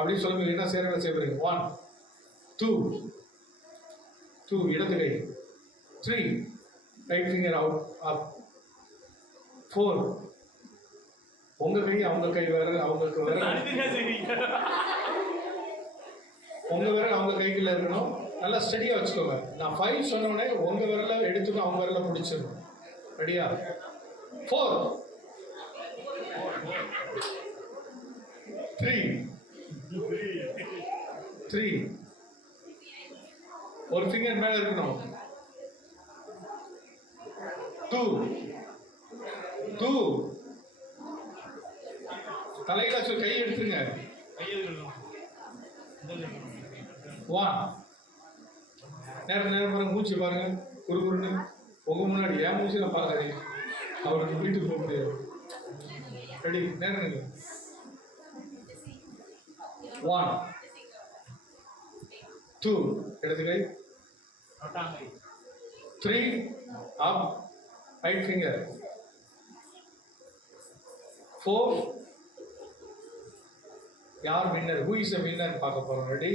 அப்படின்னு சொல்லுங்க. என்ன செய்ய போறீங்க? 1 2 2 இடது கை, 3 ரைட் ஃபிங்கர் அவுட் அப், 4 உங்க கை அவங்க கை வேற, அவங்களுக்கு வேற, உங்க விரல் அவங்க கைக்குள்ள இருக்கணும். நல்லா ஸ்டடியா வச்சுக்கோங்க. நான் 5 சொன்ன உடனே உங்க விரல எடுத்துட்டு அவங்க விரல பிடிச்சிடணும். ரெடியா? 4 3 3 ஒரு ஃபிங்கர் மேல இருக்கணும். 2 2 தலையில கை எடுத்துருங்க. 1 நேரம் பாருங்க. மூச்சு பாருங்க குறுகுறுன்னு. உங்க முன்னாடி ஏன் மூச்சு நான் பார்க்காதீங்க. அவருக்கு வீட்டுக்கு போக முடியாது. ரெடி? நேரம் 1 2 இடது கை, 3 அப் ரைட் ஃபிங்கர், 4 யார் winner, who is a winner பார்க்க போறோம். ரெடி?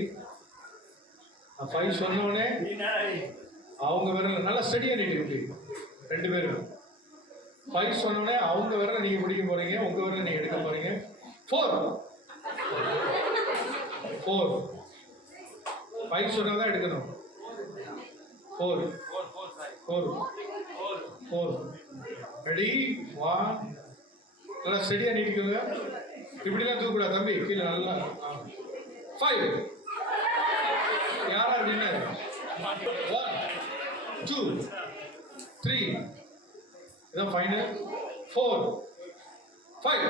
5 சொன்னோடனே அவங்க விரல நல்லா ஸ்டடியா நீட்டி ரெண்டு பேரும். 5 சொன்னோடனே அவங்க விரல நீங்க பிடிக்க போறீங்க, உங்க விரல நீங்க எடுக்க போறீங்க. 4 5 சொன்னாதான் எடுக்கணும். 4 ரெடி? 1 நல்லா ஸ்டடியா நீட்டிக்கோங்க. இப்படிலாம் தூக்கூடாது தம்பி, கீழே நல்லா. 5 யாரா வின்னர்? 1 2 3 இதான் ஃபைனல். 4 5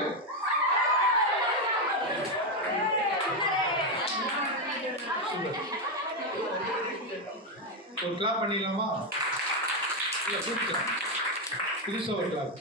ஒரு கிளாப் பண்ணிடலாமா? இல்லை, புதுசா ஒரு கிளாப்.